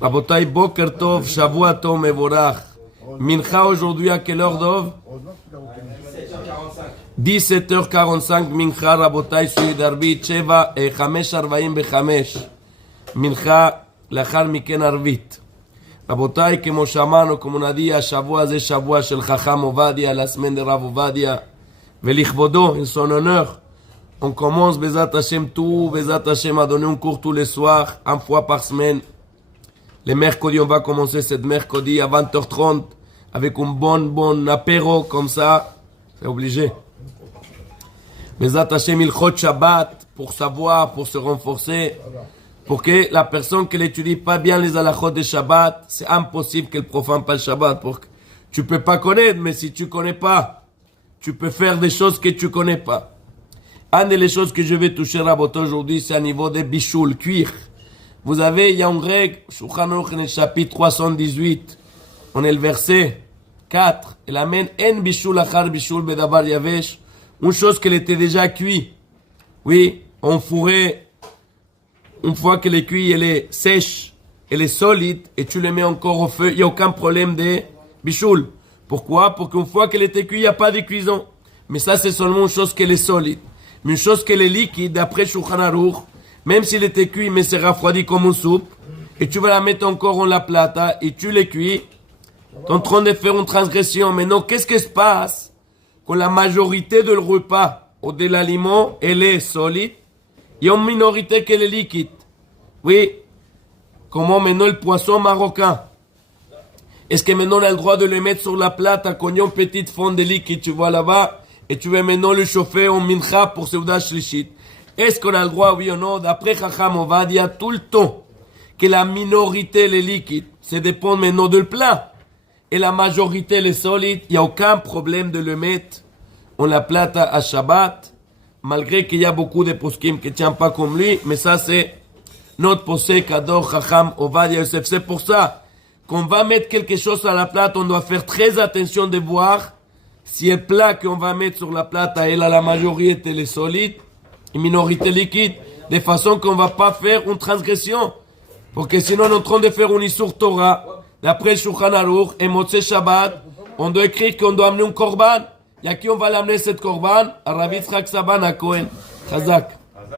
Rabotai, Boker Tov, Shavua Tov, Mevorach. Mincha aujourd'hui à quelle heure, Dov? 17h45, Mincha, Rabotai, Suyud Arvit, Sheva, 5:45. Mincha, לאחר מכן ערבית. רבותיי, כמו שאמרנו, כמו נדיה, השבוע זה שבוע של חכם עובדיה, לסמן דרב עובדיה, ולכבודו, in son honneur, on commence בעזרת השם tout, בעזרת השם, à donner un cours tous les soirs, une fois par semaine. Le mercredi, on va commencer cette mercredi à 20h30, avec un bon apéro, comme ça, c'est obligé. בעזרת השם, הלכות שבת, pour savoir, pour se renforcer, pour que la personne qui n'étudie pas bien les halachot de Shabbat, c'est impossible qu'elle profane pas le Shabbat. Tu peux pas connaître, mais si tu connais pas, tu peux faire des choses que tu connais pas. Une des choses que je vais toucher Rabot aujourd'hui, c'est à niveau des bichoul, cuir. Vous avez, il y a une règle, Shulchan Aruch, dans le chapitre 318, on est le verset 4, il amène en bichoul achar bichoul bedabar yavesh, une chose qu'elle était déjà cuite. Oui, on fourrait. Une fois que le cuit elle est sèche, elle est solide, et tu le mets encore au feu, il n'y a aucun problème de bichoul. Pourquoi? Pour qu'une fois qu'elle était cuite, il n'y a pas de cuisson. Mais ça, c'est seulement une chose qu'elle est solide. Mais une chose qu'elle est liquide, d'après Shulchan Aruch, même s'il était cuit, mais c'est refroidi comme une soupe, et tu vas la mettre encore en la plata, et tu le cuis, tu es en train de faire une transgression. Maintenant, qu'est-ce qui se passe quand la majorité de le repas ou de l'aliment, elle est solide? Il y a une minorité qui est liquide. Oui, comment maintenant le poisson marocain? Est-ce que maintenant on a le droit de le mettre sur la plate à cognon petite fond de liquide, tu vois là-bas, et tu veux maintenant le chauffer en mincha pour Seuda Shlishit? Est-ce qu'on a le droit, oui ou non? D'après Chacham, on va dire tout le temps que la minorité est liquide. Ça dépend maintenant de le plat. Et la majorité est solide. Il n'y a aucun problème de le mettre en la plate à Shabbat. Malgré qu'il y a beaucoup de poskim qui ne tiennent pas comme lui, mais ça c'est notre posé Kador Chacham Ovadia Yosef. C'est pour ça qu'on va mettre quelque chose à la plate, on doit faire très attention de voir si le plat qu'on va mettre sur la plate, elle a la majorité, elle est solide, une minorité liquide, de façon qu'on ne va pas faire une transgression. Parce que sinon on est en train de faire une Issur Torah, d'après Shulchan Aruch, et Motzei Shabbat, on doit écrire qu'on doit amener un korban. Et à qui on va l'amener cette korban? À Rav Yitzchak Saban à Cohen. Chazak.